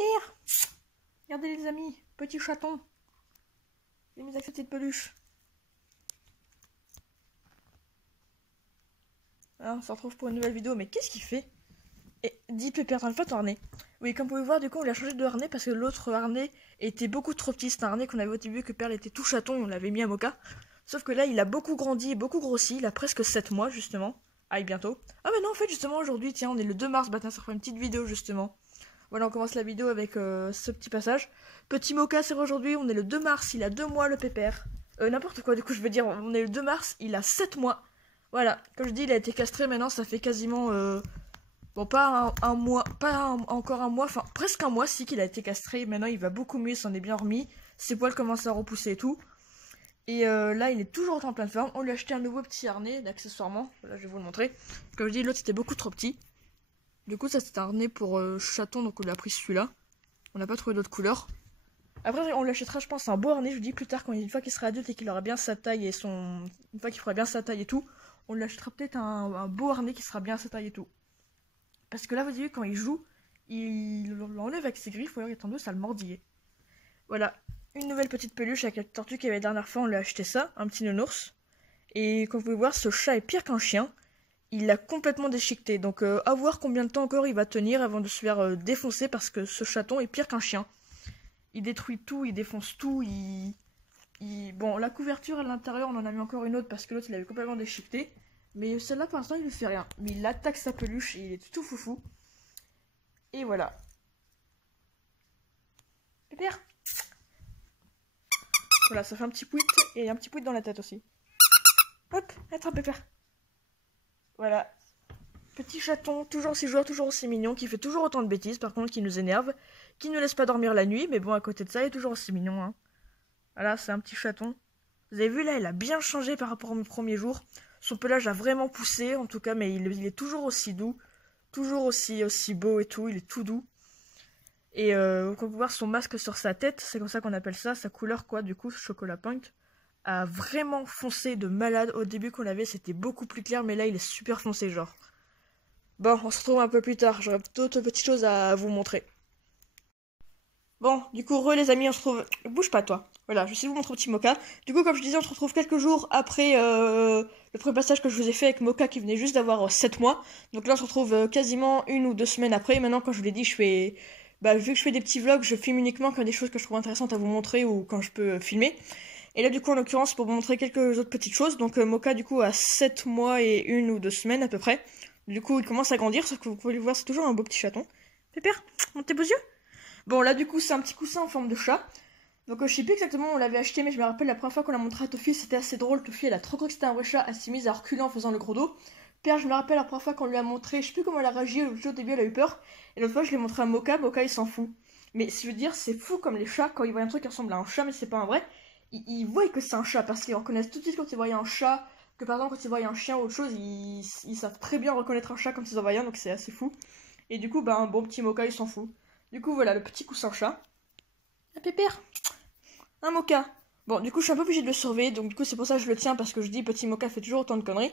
Pépère. Regardez les amis, petit chaton. J'ai mis cette petite peluche. Alors, on se retrouve pour une nouvelle vidéo, mais qu'est-ce qu'il fait? Et dis Pépère, t'as pas ton harnais. Oui, comme vous pouvez voir, du coup, on l'a changé de harnais parce que l'autre harnais était beaucoup trop petit. C'est un harnais qu'on avait au début, que Perle était tout chaton, on l'avait mis à Mocha. Sauf que là, il a beaucoup grandi et beaucoup grossi. Il a presque 7 mois, justement. Ah, et bientôt. Ah, mais non, en fait, justement, aujourd'hui, tiens, on est le 2 mars. Bah, tiens, ça fera une petite vidéo, justement. Voilà, on commence la vidéo avec ce petit passage. Petit Mocha, c'est aujourd'hui, on est le 2 mars. Il a 2 mois, le Pépère. N'importe quoi, du coup, je veux dire, on est le 2 mars. Il a 7 mois. Voilà, comme je dis, il a été castré. Maintenant, ça fait quasiment. Bon, pas un mois, encore un mois, enfin presque un mois si qu'il a été castré. Maintenant il va beaucoup mieux, il s'en est bien remis. Ses poils commencent à repousser et tout. Et là il est toujours en pleine forme. On lui a acheté un nouveau petit harnais d'accessoirement. Là je vais vous le montrer. Comme je dis, l'autre c'était beaucoup trop petit. Du coup ça c'était un harnais pour chaton, donc on lui a pris celui-là. On n'a pas trouvé d'autres couleurs. Après on lui achètera je pense un beau harnais, je vous dis plus tard, quand une fois qu'il sera adulte et qu'il aura bien sa taille et son... Une fois qu'il fera bien sa taille et tout, on lui achètera peut-être un beau harnais qui sera bien à sa taille et tout. Parce que là, vous avez vu, quand il joue, il l'enlève avec ses griffes, ou alors il est en deux, ça le mordillait. Voilà, une nouvelle petite peluche avec la tortue qu'il y avait la dernière fois, on lui a acheté ça, un petit nounours. Et comme vous pouvez voir, ce chat est pire qu'un chien. Il l'a complètement déchiqueté, donc à voir combien de temps encore il va tenir avant de se faire défoncer, parce que ce chaton est pire qu'un chien. Il détruit tout, il défonce tout, Bon, la couverture à l'intérieur, on en a mis encore une autre, parce que l'autre, il avait complètement déchiqueté. Mais celle-là, pour l'instant, il ne fait rien. Mais il attaque sa peluche et il est tout foufou. Et voilà. Pépère. Voilà, ça fait un petit pouit. Et un petit pouit dans la tête aussi. Hop, attrape Pépère. Voilà. Petit chaton, toujours aussi joueur, toujours aussi mignon, qui fait toujours autant de bêtises, par contre, qui nous énerve. Qui ne laisse pas dormir la nuit, mais bon, à côté de ça, il est toujours aussi mignon. Hein. Voilà, c'est un petit chaton. Vous avez vu, là, il a bien changé par rapport au premier jour. Son pelage a vraiment poussé, en tout cas, mais il est toujours aussi doux. Toujours aussi beau et tout, il est tout doux. Et on peut voir son masque sur sa tête, c'est comme ça qu'on appelle ça, sa couleur quoi, du coup, chocolat punk, a vraiment foncé de malade. Au début qu'on l'avait, c'était beaucoup plus clair, mais là, il est super foncé, genre. Bon, on se retrouve un peu plus tard, j'aurai d'autres petites choses à vous montrer. Bon, du coup, les amis, on se retrouve... Bouge pas, toi. Voilà, je vais vous montrer petit Mocha. Du coup, comme je disais, on se retrouve quelques jours après le premier passage que je vous ai fait avec Mocha qui venait juste d'avoir 7 mois. Donc là, on se retrouve quasiment 1 ou 2 semaines après. Maintenant, quand je vous l'ai dit, je fais... Bah, vu que je fais des petits vlogs, je filme uniquement quand il y a des choses que je trouve intéressantes à vous montrer ou quand je peux filmer. Et là, du coup, en l'occurrence, pour vous montrer quelques autres petites choses. Donc, Mocha, du coup, a 7 mois et 1 ou 2 semaines à peu près. Du coup, il commence à grandir, sauf que vous pouvez le voir, c'est toujours un beau petit chaton. Pépère, monte tes beaux yeux. Bon, là, du coup, c'est un petit coussin en forme de chat. Donc, je sais plus exactement où on l'avait acheté, mais je me rappelle la première fois qu'on l'a montré à Tofi, c'était assez drôle. Tofi, elle a trop cru que c'était un vrai chat, elle s'est mise à reculer en faisant le gros dos. Père, je me rappelle la première fois qu'on lui a montré, je sais plus comment elle a réagi, au début elle a eu peur. Et l'autre fois, je l'ai montré à Mocha, Mocha il s'en fout. Mais je veux dire, c'est fou comme les chats, quand ils voient un truc qui ressemble à un chat, mais c'est pas un vrai, ils voient que c'est un chat, parce qu'ils reconnaissent tout de suite quand ils voient un chat, que par exemple quand ils voient un chien ou autre chose, ils savent très bien reconnaître un chat quand ils en voient un, donc c'est assez fou. Et du coup, bah, un bon petit Mocha, il s'en fout. Du coup, voilà, le petit coussin chat. Un Pépère. Un Mocha. Bon, du coup, je suis un peu obligée de le surveiller, donc du coup, c'est pour ça que je le tiens, parce que je dis, petit Mocha fait toujours autant de conneries.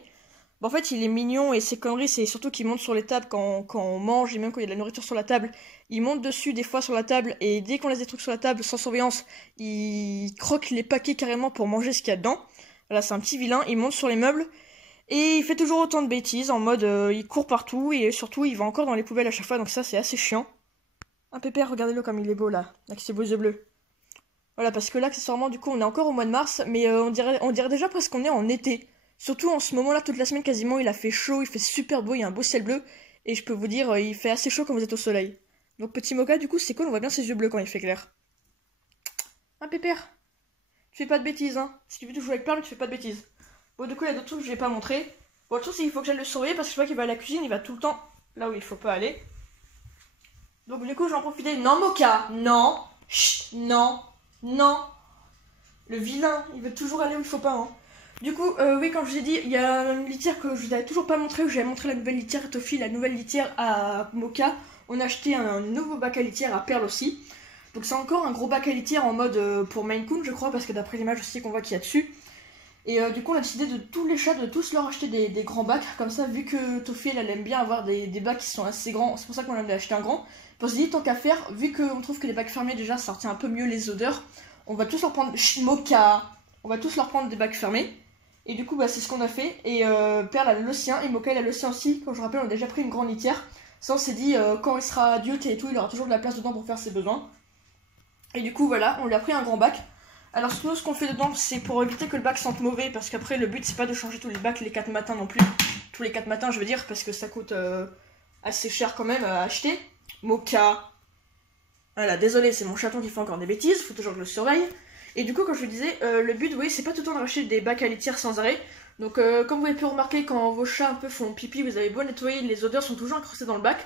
Bon, en fait, il est mignon, et ses conneries, c'est surtout qu'il monte sur les tables quand on mange, et même quand il y a de la nourriture sur la table. Il monte dessus, des fois, sur la table, et dès qu'on laisse des trucs sur la table, sans surveillance, il croque les paquets carrément pour manger ce qu'il y a dedans. Voilà, c'est un petit vilain, il monte sur les meubles, et il fait toujours autant de bêtises, en mode, il court partout, et surtout, il va encore dans les poubelles à chaque fois, donc ça, c'est assez chiant. Un Pépère, regardez-le comme il est beau, là, avec ses beaux yeux bleus. Voilà, parce que là, accessoirement, du coup, on est encore au mois de mars, mais on dirait déjà presque qu'on est en été. Surtout en ce moment-là, toute la semaine quasiment, il a fait chaud, il fait super beau, il y a un beau ciel bleu, et je peux vous dire, il fait assez chaud quand vous êtes au soleil. Donc petit Mocha, du coup, c'est cool, on voit bien ses yeux bleus quand il fait clair. Un Pépère, tu fais pas de bêtises, hein. Si tu veux jouer avec Perle, tu fais pas de bêtises. Bon, du coup, il y a d'autres trucs que je vais pas montrer. Bon, le truc, c'est qu'il faut que j'aille le surveiller, parce que je vois qu'il va à la cuisine, il va tout le temps là où il faut pas aller. Donc du coup, j'en profite. Non, Mocha, non, chut, non. Non, le vilain, il veut toujours aller où il faut pas. Hein. Du coup, oui, comme je vous ai dit, il y a une litière que je vous avais toujours pas montré, où j'avais montré la nouvelle litière à Tofi, la nouvelle litière à Mocha. On a acheté un nouveau bac à litière à Perle aussi. Donc c'est encore un gros bac à litière en mode pour Maine Coon, je crois, parce que d'après l'image aussi qu'on voit qu'il y a dessus. Et du coup on a décidé de tous les chats de tous leur acheter des grands bacs, comme ça vu que Toffee elle aime bien avoir des bacs qui sont assez grands, c'est pour ça qu'on a acheté un grand. On s'est dit tant qu'à faire, vu qu'on trouve que les bacs fermés déjà ça retient un peu mieux les odeurs, on va tous leur prendre Mocha, on va tous leur prendre des bacs fermés. Et du coup c'est ce qu'on a fait, et Perle a le sien, et Mocha il a le sien aussi, comme je rappelle on a déjà pris une grande litière. Ça on s'est dit quand il sera adulte et tout il aura toujours de la place dedans pour faire ses besoins. Et du coup voilà, on lui a pris un grand bac. Alors nous ce qu'on fait dedans c'est pour éviter que le bac sente mauvais, parce qu'après le but c'est pas de changer tous les bacs les 4 matins non plus. Tous les 4 matins je veux dire, parce que ça coûte assez cher quand même à acheter. Mocha. Voilà, désolé c'est mon chaton qui fait encore des bêtises, faut toujours que je le surveille. Et du coup comme je vous disais, le but oui c'est pas tout le temps de racheter des bacs à litière sans arrêt. Donc comme vous avez pu remarquer quand vos chats un peu font pipi, vous avez beau nettoyer, les odeurs sont toujours incrustées dans le bac.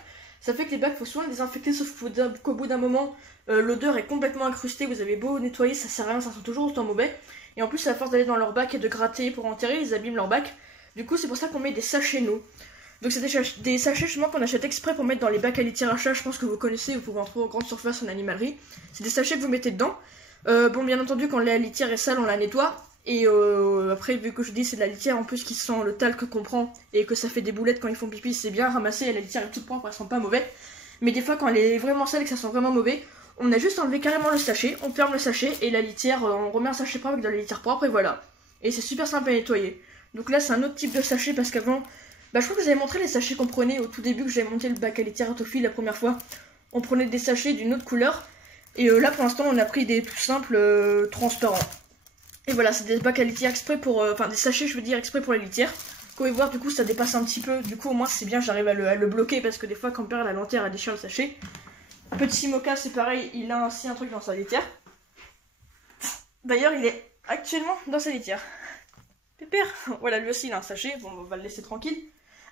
Ça fait que les bacs faut souvent les désinfecter, sauf qu'au bout d'un moment l'odeur est complètement incrustée, vous avez beau nettoyer, ça sert à rien, ça sent toujours autant mauvais. Et en plus à force d'aller dans leur bac et de gratter pour enterrer, ils abîment leur bac. Du coup c'est pour ça qu'on met des sachets nous. Donc c'est des sachets justement qu'on achète exprès pour mettre dans les bacs à litière à chat, je pense que vous connaissez, vous pouvez en trouver en grande surface en animalerie. C'est des sachets que vous mettez dedans. Bon bien entendu quand la litière est sale on la nettoie. Et après vu que je dis c'est de la litière en plus qui sent le talc qu'on prend et que ça fait des boulettes quand ils font pipi, c'est bien ramassé et la litière est toute propre, elle sent pas mauvais. Mais des fois quand elle est vraiment sale et que ça sent vraiment mauvais, on a juste enlevé carrément le sachet, on ferme le sachet et la litière, on remet un sachet propre avec de la litière propre et voilà. Et c'est super simple à nettoyer. Donc là c'est un autre type de sachet parce qu'avant, je crois que j'avais montré les sachets qu'on prenait au tout début que j'avais monté le bac à litière à Toffee la première fois. On prenait des sachets d'une autre couleur et là pour l'instant on a pris des tout simples transparents. Et voilà, c'est des bacs à litière exprès pour... Enfin, des sachets, je veux dire, exprès pour la litière. Vous pouvez voir, du coup, ça dépasse un petit peu. Du coup, au moins, c'est bien, j'arrive à le bloquer. Parce que des fois, quand Père la lentière, elle déchire le sachet. Petit Mocha, c'est pareil, il a aussi un truc dans sa litière. D'ailleurs, il est actuellement dans sa litière. Pépère. Voilà, lui aussi, il a un sachet. Bon, on va le laisser tranquille.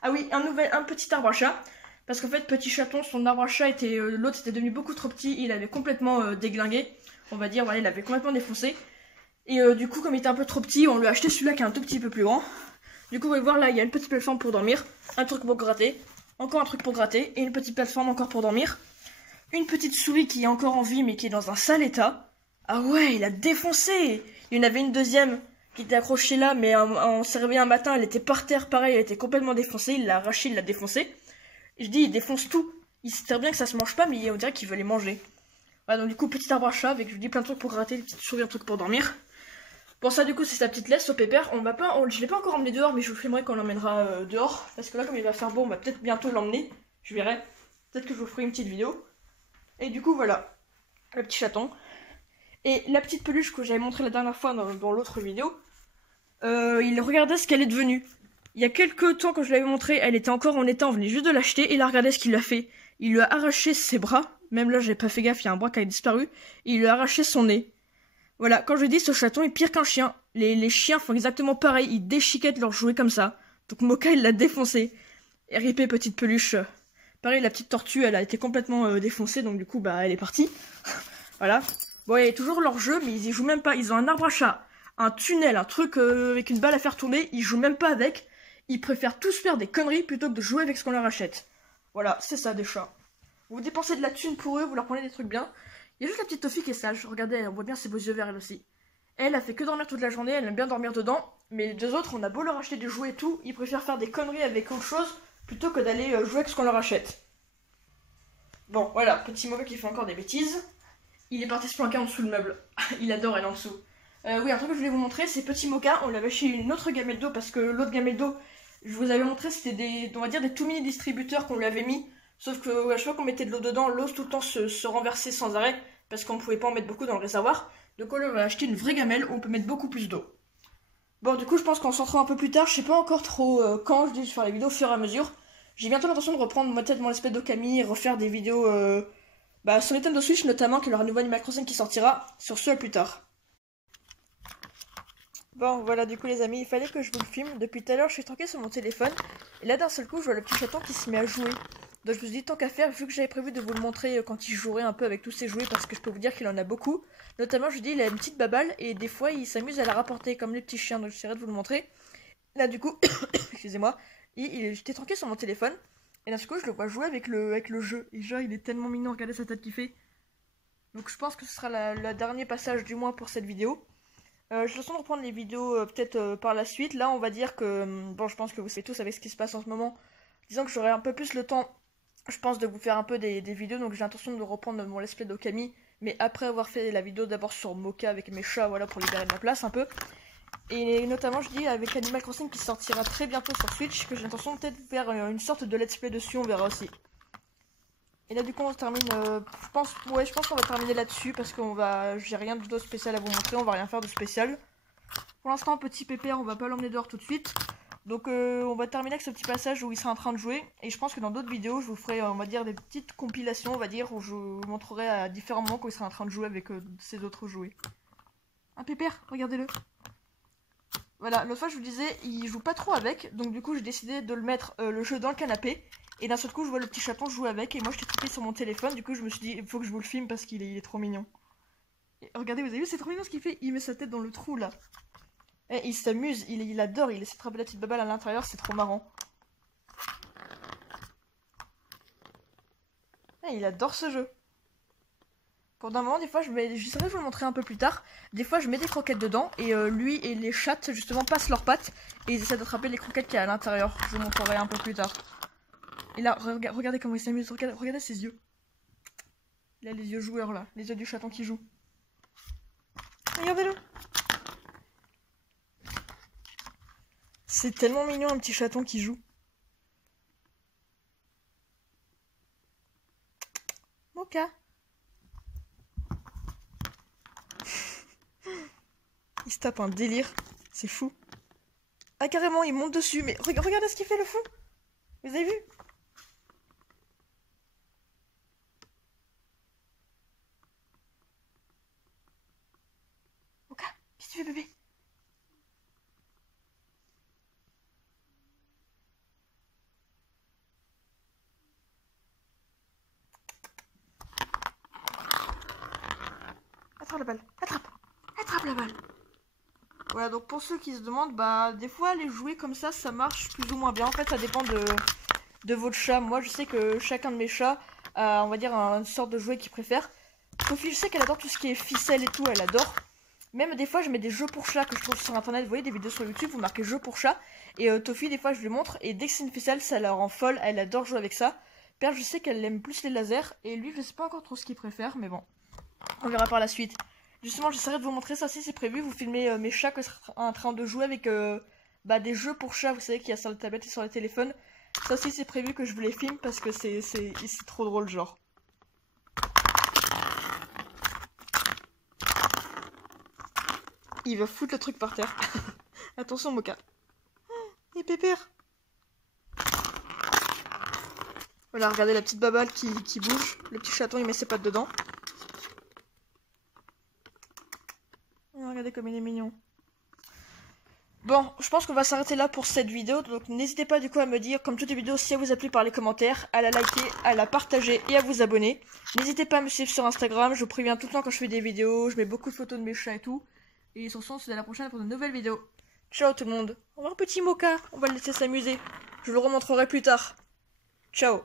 Ah oui, un petit arbre à chat. Parce qu'en fait, petit chaton, son arbre à chat était... l'autre était devenu beaucoup trop petit. Il avait complètement déglingué. On va dire, voilà, il avait complètement défoncé. Et du coup, comme il était un peu trop petit, on lui a acheté celui-là qui est un tout petit peu plus grand. Du coup, vous pouvez voir là, il y a une petite plateforme pour dormir, un truc pour gratter, encore un truc pour gratter, et une petite plateforme encore pour dormir. Une petite souris qui est encore en vie, mais qui est dans un sale état. Ah ouais, il a défoncé. Il y en avait une deuxième qui était accrochée là, mais on s'est réveillé un matin, elle était par terre, pareil, elle était complètement défoncée. Il l'a arrachée, il l'a défoncée. Et je dis, il défonce tout. Il sait très bien que ça se mange pas, mais on dirait qu'il veut les manger. Voilà, donc du coup, petit arbre à chat avec, je vous dis, plein de trucs pour gratter, des petites souris, un truc pour dormir. Bon ça du coup c'est sa petite laisse au pépère, je l'ai pas encore emmené dehors mais je vous filmerai quand on l'emmènera dehors. Parce que là comme il va faire beau on va peut-être bientôt l'emmener, je verrai. Peut-être que je vous ferai une petite vidéo. Et du coup voilà, le petit chaton. Et la petite peluche que j'avais montré la dernière fois dans l'autre vidéo, il regardait ce qu'elle est devenue. Il y a quelques temps quand je l'avais montré, elle était encore en état, on venait juste de l'acheter et là regardez ce qu'il a fait. Il lui a arraché ses bras, même là j'ai pas fait gaffe, il y a un bras qui a disparu, et il lui a arraché son nez. Voilà, quand je dis ce chaton est pire qu'un chien. Les chiens font exactement pareil, ils déchiquettent leurs jouets comme ça. Donc Mocha il l'a défoncé. RIP petite peluche. Pareil la petite tortue elle a été complètement défoncée donc du coup bah elle est partie. Voilà. Bon il y a toujours leur jeu mais ils y jouent même pas. Ils ont un arbre à chat, un tunnel, un truc avec une balle à faire tourner. Ils jouent même pas avec. Ils préfèrent tous faire des conneries plutôt que de jouer avec ce qu'on leur achète. Voilà, c'est ça des chats. Vous dépensez de la thune pour eux, vous leur prenez des trucs bien. Il y a juste la petite Toffee qui est sage, regardez, on voit bien ses beaux yeux verts elle aussi. Elle a fait que dormir toute la journée, elle aime bien dormir dedans, mais les deux autres, on a beau leur acheter des jouets et tout, ils préfèrent faire des conneries avec autre chose, plutôt que d'aller jouer avec ce qu'on leur achète. Bon, voilà, petit mauvais qui fait encore des bêtises. Il est parti se planquer en dessous le meuble. Il adore elle en dessous. Oui, un truc que je voulais vous montrer, c'est Petit Mocha, on l'avait chez une autre gamelle d'eau, parce que l'autre gamelle d'eau, je vous avais montré, c'était des, on va dire, des tout mini distributeurs qu'on lui avait mis. Sauf que à chaque fois qu'on mettait de l'eau dedans, l'eau tout le temps se renversait sans arrêt, parce qu'on pouvait pas en mettre beaucoup dans le réservoir. Donc on va acheter une vraie gamelle où on peut mettre beaucoup plus d'eau. Bon du coup je pense qu'on s'en retrouve un peu plus tard, je sais pas encore trop quand, je dis faire les vidéos au fur et à mesure. J'ai bientôt l'intention de reprendre peut-être mon espèce d'Okami et refaire des vidéos sur Nintendo Switch notamment, qu'il y aura un nouveau Animal Crossing qui sortira. Sur ce, à plus tard. Bon voilà du coup les amis, il fallait que je vous le filme. Depuis tout à l'heure je suis tranquille sur mon téléphone. Et là d'un seul coup je vois le petit chaton qui se met à jouer. Donc je me suis dit tant qu'à faire, vu que j'avais prévu de vous le montrer quand il jouerait un peu avec tous ses jouets, parce que je peux vous dire qu'il en a beaucoup. Notamment je dis il a une petite baballe et des fois il s'amuse à la rapporter comme les petits chiens, donc j'essaierai de vous le montrer. Là du coup, excusez-moi, j'étais tranquille sur mon téléphone. Et d'un seul coup je le vois jouer avec le jeu. Et genre il est tellement mignon, regardez sa tête qu'il fait. Donc je pense que ce sera le dernier passage du moins pour cette vidéo. J'ai l'intention de reprendre les vidéos peut-être par la suite. Là, on va dire que, bon, je pense que vous savez tous avec ce qui se passe en ce moment. Disons que j'aurai un peu plus le temps, je pense, de vous faire un peu des vidéos. Donc j'ai l'intention de reprendre mon let's play d'Okami. Mais après avoir fait la vidéo d'abord sur Mocha avec mes chats, voilà, pour libérer de la place un peu. Et notamment, je dis, avec Animal Crossing qui sortira très bientôt sur Switch, que j'ai l'intention peut-être de faire une sorte de let's play dessus, on verra aussi. Et là, du coup, on termine, je pense qu'on va terminer là-dessus, parce j'ai rien de spécial à vous montrer, on va rien faire de spécial. Pour l'instant, petit pépère, on va pas l'emmener dehors tout de suite. Donc, on va terminer avec ce petit passage où il sera en train de jouer. Et je pense que dans d'autres vidéos, je vous ferai, on va dire, des petites compilations, on va dire, où je vous montrerai à différents moments quand il sera en train de jouer avec ses autres jouets. Un pépère, regardez-le. Voilà, l'autre fois je vous disais, il joue pas trop avec, donc du coup j'ai décidé de le mettre le jeu dans le canapé. Et d'un seul coup je vois le petit chaton jouer avec, et moi j'étais trippée sur mon téléphone, du coup je me suis dit, il faut que je vous le filme parce qu'il est trop mignon. Et regardez, vous avez vu, c'est trop mignon ce qu'il fait, il met sa tête dans le trou là. Et il s'amuse, il adore, il essaie de attraper la petite baballe à l'intérieur, c'est trop marrant. Et il adore ce jeu. Pendant un moment, des fois, j'essaierai de vous le montrer un peu plus tard. Des fois, je mets des croquettes dedans et lui et les chattes, justement, passent leurs pattes et ils essaient d'attraper les croquettes qu'il y a à l'intérieur. Je vous montrerai un peu plus tard. Et là, regardez comment il s'amuse. Regardez ses yeux. Il a les yeux joueurs là, les yeux du chaton qui joue. Regardez-le. C'est tellement mignon un petit chaton qui joue. Mocha. Il se tape un délire. C'est fou. Ah carrément, il monte dessus. Mais regardez ce qu'il fait le fou. Vous avez vu? Mocha, qu'est-ce que tu fais bébé? Attrape la balle. Attrape la balle. Voilà, donc pour ceux qui se demandent, bah des fois les jouets comme ça marche plus ou moins bien. En fait, ça dépend de votre chat. Moi, je sais que chacun de mes chats a, on va dire, une sorte de jouet qu'il préfère. Sophie, je sais qu'elle adore tout ce qui est ficelle et tout, elle adore. Même des fois, je mets des jeux pour chats que je trouve sur internet. Vous voyez, des vidéos sur YouTube, vous marquez jeux pour chat. Et Toffee, des fois, je lui montre. Et dès que c'est une ficelle, ça la rend folle. Elle adore jouer avec ça. Père, je sais qu'elle aime plus les lasers. Et lui, je sais pas encore trop ce qu'il préfère, mais bon. On verra par la suite. Justement, j'essaierai de vous montrer ça si c'est prévu. Vous filmez mes chats qui sont en train de jouer avec des jeux pour chats, vous savez, qu'il y a sur les tablettes et sur les téléphones. Ça aussi, c'est prévu que je vous les filme parce que c'est trop drôle, genre. Il va foutre le truc par terre. Attention, Mocha. Et pépère. Voilà, regardez la petite baballe qui bouge. Le petit chaton, il met ses pattes dedans. Regardez comme il est mignon. Bon, je pense qu'on va s'arrêter là pour cette vidéo. Donc n'hésitez pas du coup à me dire, comme toutes les vidéos, si elle vous a plu par les commentaires, à la liker, à la partager et à vous abonner. N'hésitez pas à me suivre sur Instagram, je vous préviens tout le temps quand je fais des vidéos, je mets beaucoup de photos de mes chats et tout. Et sur ce, on se dit à la prochaine pour de nouvelles vidéos. Ciao tout le monde. Au revoir petit Mocha, on va le laisser s'amuser. Je vous le remontrerai plus tard. Ciao.